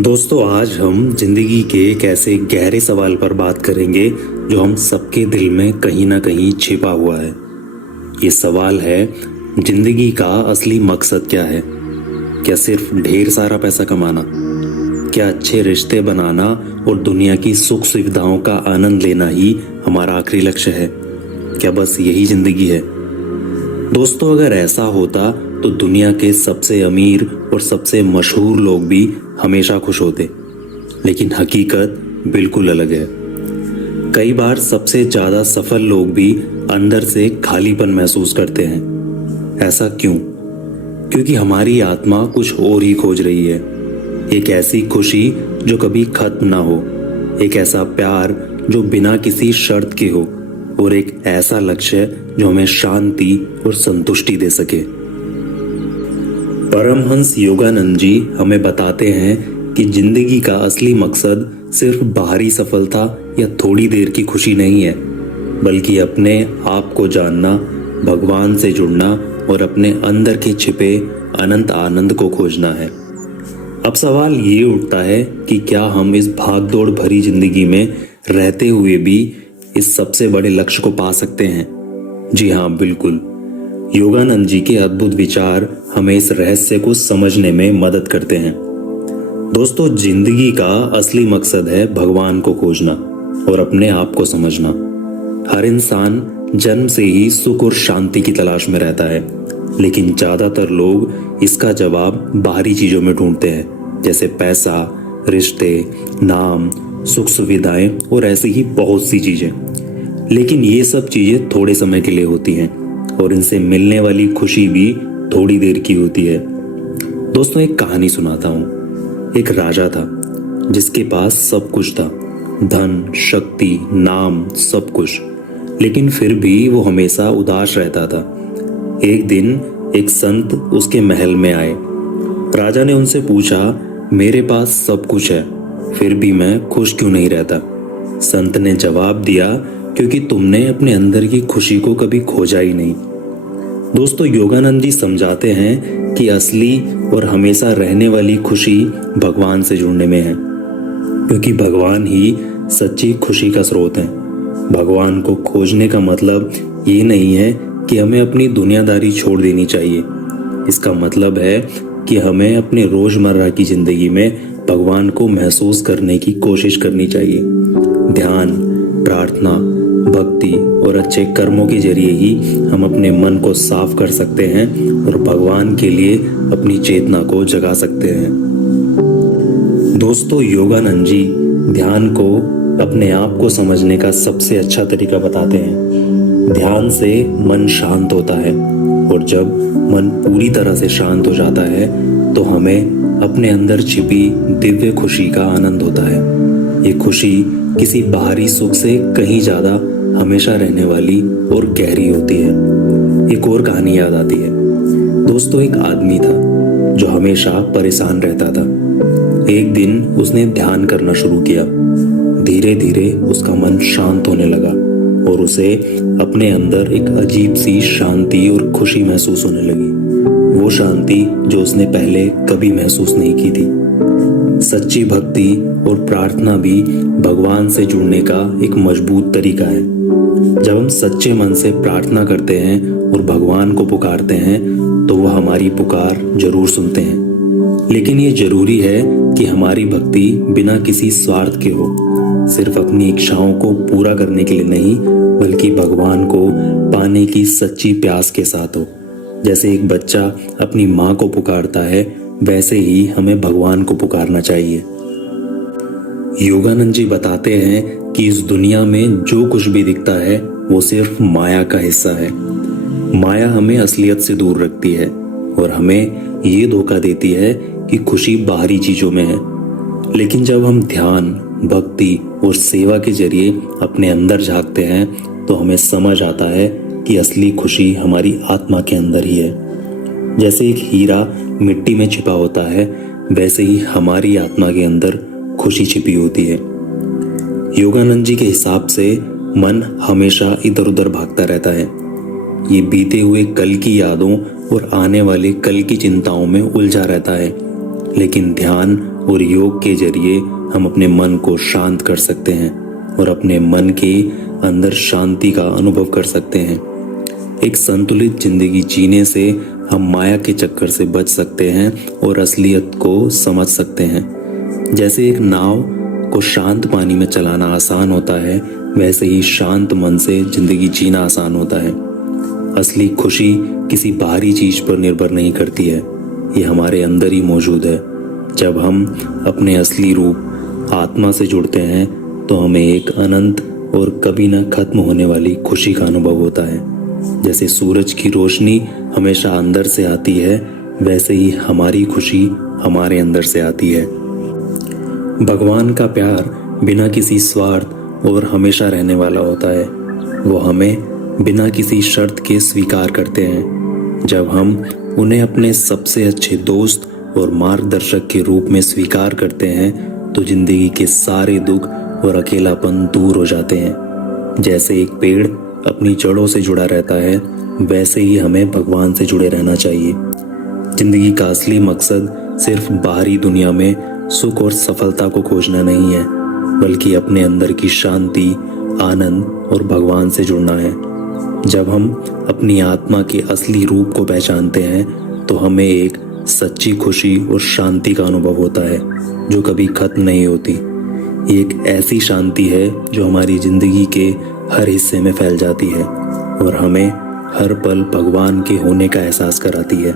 दोस्तों, आज हम जिंदगी के एक ऐसे गहरे सवाल पर बात करेंगे जो हम सबके दिल में कहीं ना कहीं छिपा हुआ है। ये सवाल है, जिंदगी का असली मकसद क्या है? क्या सिर्फ ढेर सारा पैसा कमाना? क्या अच्छे रिश्ते बनाना और दुनिया की सुख सुविधाओं का आनंद लेना ही हमारा आखिरी लक्ष्य है? क्या बस यही जिंदगी है? दोस्तों, अगर ऐसा होता तो दुनिया के सबसे अमीर और सबसे मशहूर लोग भी हमेशा खुश होते। लेकिन हकीकत बिल्कुल अलग है। कई बार सबसे ज्यादा सफल लोग भी अंदर से खालीपन महसूस करते हैं। ऐसा क्यों? क्योंकि हमारी आत्मा कुछ और ही खोज रही है। एक ऐसी खुशी जो कभी खत्म ना हो, एक ऐसा प्यार जो बिना किसी शर्त के हो, और एक ऐसा लक्ष्य जो हमें शांति और संतुष्टि दे सके। परमहंस योगानंद जी हमें बताते हैं कि जिंदगी का असली मकसद सिर्फ बाहरी सफलता या थोड़ी देर की खुशी नहीं है, बल्कि अपने आप को जानना, भगवान से जुड़ना और अपने अंदर के छिपे अनंत आनंद को खोजना है। अब सवाल ये उठता है कि क्या हम इस भागदौड़ भरी जिंदगी में रहते हुए भी इस सबसे बड़े लक्ष्य को पा सकते हैं? जी हाँ, बिल्कुल। योगानंद जी के अद्भुत विचार हमें इस रहस्य को समझने में मदद करते हैं। दोस्तों, जिंदगी का असली मकसद है भगवान को खोजना और अपने आप को समझना। हर इंसान जन्म से ही सुख और शांति की तलाश में रहता है, लेकिन ज्यादातर लोग इसका जवाब बाहरी चीजों में ढूंढते हैं, जैसे पैसा, रिश्ते, नाम, सुख सुविधाएं और ऐसी ही बहुत सी चीजें। लेकिन ये सब चीजें थोड़े समय के लिए होती हैं और इनसे मिलने वाली खुशी भी थोड़ी देर की होती है। दोस्तों, एक कहानी सुनाता हूँ। एक राजा था जिसके पास सब कुछ था, धन, शक्ति, नाम, सब कुछ। लेकिन फिर भी वो हमेशा उदास रहता था। एक दिन एक संत उसके महल में आए। राजा ने उनसे पूछा, मेरे पास सब कुछ है, फिर भी मैं खुश क्यों नहीं रहता? संत ने जवाब दिया, क्योंकि तुमने अपने अंदर की खुशी को कभी खोजा ही नहीं। दोस्तों, योगानंद जी समझाते हैं कि असली और हमेशा रहने वाली खुशी भगवान से जुड़ने में है, क्योंकि भगवान ही सच्ची खुशी का स्रोत है। भगवान को खोजने का मतलब ये नहीं है कि हमें अपनी दुनियादारी छोड़ देनी चाहिए। इसका मतलब है कि हमें अपने रोजमर्रा की जिंदगी में भगवान को महसूस करने की कोशिश करनी चाहिए। ध्यान, प्रार्थना, भक्ति और अच्छे कर्मों के जरिए ही हम अपने मन को साफ कर सकते हैं और भगवान के लिए अपनी चेतना को जगा सकते हैं। दोस्तों, योगानंद जी ध्यान को अपने आप को समझने का सबसे अच्छा तरीका बताते हैं। ध्यान से मन शांत होता है, और जब मन पूरी तरह से शांत हो जाता है तो हमें अपने अंदर छिपी दिव्य खुशी का आनंद होता है। ये खुशी किसी बाहरी सुख से कहीं ज्यादा हमेशा रहने वाली और गहरी होती है। एक और कहानी याद आती है। दोस्तों, एक आदमी था जो हमेशा परेशान रहता था। एक दिन उसने ध्यान करना शुरू किया। धीरे धीरे उसका मन शांत होने लगा और उसे अपने अंदर एक अजीब सी शांति और खुशी महसूस होने लगी। वो शांति जो उसने पहले कभी महसूस नहीं की थी। सच्ची भक्ति और प्रार्थना भी भगवान से जुड़ने का एक मजबूत तरीका है। जब हम सच्चे मन से प्रार्थना करते हैं और भगवान को पुकारते हैं तो वह हमारी पुकार जरूर सुनते हैं। लेकिन ये जरूरी है कि हमारी भक्ति बिना किसी स्वार्थ के हो, सिर्फ अपनी इच्छाओं को पूरा करने के लिए नहीं, बल्कि भगवान को पाने की सच्ची प्यास के साथ हो। जैसे एक बच्चा अपनी माँ को पुकारता है, वैसे ही हमें भगवान को पुकारना चाहिए। योगानंद जी बताते हैं कि इस दुनिया में जो कुछ भी दिखता है वो सिर्फ माया का हिस्सा है। माया हमें असलियत से दूर रखती है और हमें ये धोखा देती है कि खुशी बाहरी चीजों में है। लेकिन जब हम ध्यान, भक्ति और सेवा के जरिए अपने अंदर झांकते हैं तो हमें समझ आता है कि असली खुशी हमारी आत्मा के अंदर ही है। जैसे एक हीरा मिट्टी में छिपा होता है, वैसे ही हमारी आत्मा के अंदर खुशी छिपी होती है। योगानंद जी के हिसाब से मन हमेशा इधर उधर भागता रहता है। ये बीते हुए कल की यादों और आने वाले कल की चिंताओं में उलझा रहता है। लेकिन ध्यान और योग के जरिए हम अपने मन को शांत कर सकते हैं और अपने मन के अंदर शांति का अनुभव कर सकते हैं। एक संतुलित जिंदगी जीने से हम माया के चक्कर से बच सकते हैं और असलियत को समझ सकते हैं। जैसे एक नाव को शांत पानी में चलाना आसान होता है, वैसे ही शांत मन से जिंदगी जीना आसान होता है। असली खुशी किसी बाहरी चीज पर निर्भर नहीं करती है, ये हमारे अंदर ही मौजूद है। जब हम अपने असली रूप आत्मा से जुड़ते हैं तो हमें एक अनंत और कभी न खत्म होने वाली खुशी का अनुभव होता है। जैसे सूरज की रोशनी हमेशा अंदर से आती है, वैसे ही हमारी खुशी हमारे अंदर से आती है। भगवान का प्यार बिना किसी स्वार्थ और हमेशा रहने वाला होता है। वो हमें बिना किसी शर्त के स्वीकार करते हैं। जब हम उन्हें अपने सबसे अच्छे दोस्त और मार्गदर्शक के रूप में स्वीकार करते हैं तो जिंदगी के सारे दुख और अकेलापन दूर हो जाते हैं। जैसे एक पेड़ अपनी जड़ों से जुड़ा रहता है, वैसे ही हमें भगवान से जुड़े रहना चाहिए। जिंदगी का असली मकसद सिर्फ बाहरी दुनिया में सुख और सफलता को खोजना नहीं है, बल्कि अपने अंदर की शांति, आनंद और भगवान से जुड़ना है। जब हम अपनी आत्मा के असली रूप को पहचानते हैं तो हमें एक सच्ची खुशी और शांति का अनुभव होता है जो कभी खत्म नहीं होती। ये एक ऐसी शांति है जो हमारी जिंदगी के हर हिस्से में फैल जाती है और हमें हर पल भगवान के होने का एहसास कराती है।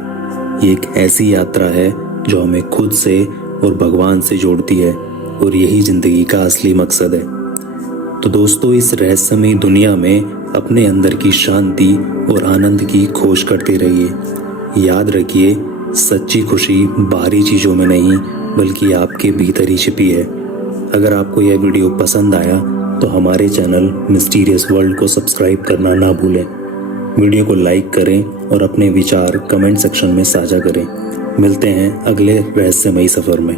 ये एक ऐसी यात्रा है जो हमें खुद से और भगवान से जोड़ती है और यही जिंदगी का असली मकसद है। तो दोस्तों, इस रहस्यमयी दुनिया में अपने अंदर की शांति और आनंद की खोज करते रहिए। याद रखिए, सच्ची खुशी बाहरी चीज़ों में नहीं बल्कि आपके भीतर ही छिपी है। अगर आपको यह वीडियो पसंद आया तो हमारे चैनल मिस्टीरियस वर्ल्ड को सब्सक्राइब करना ना भूलें। वीडियो को लाइक करें और अपने विचार कमेंट सेक्शन में साझा करें। मिलते हैं अगले रहस्यमयी सफ़र में।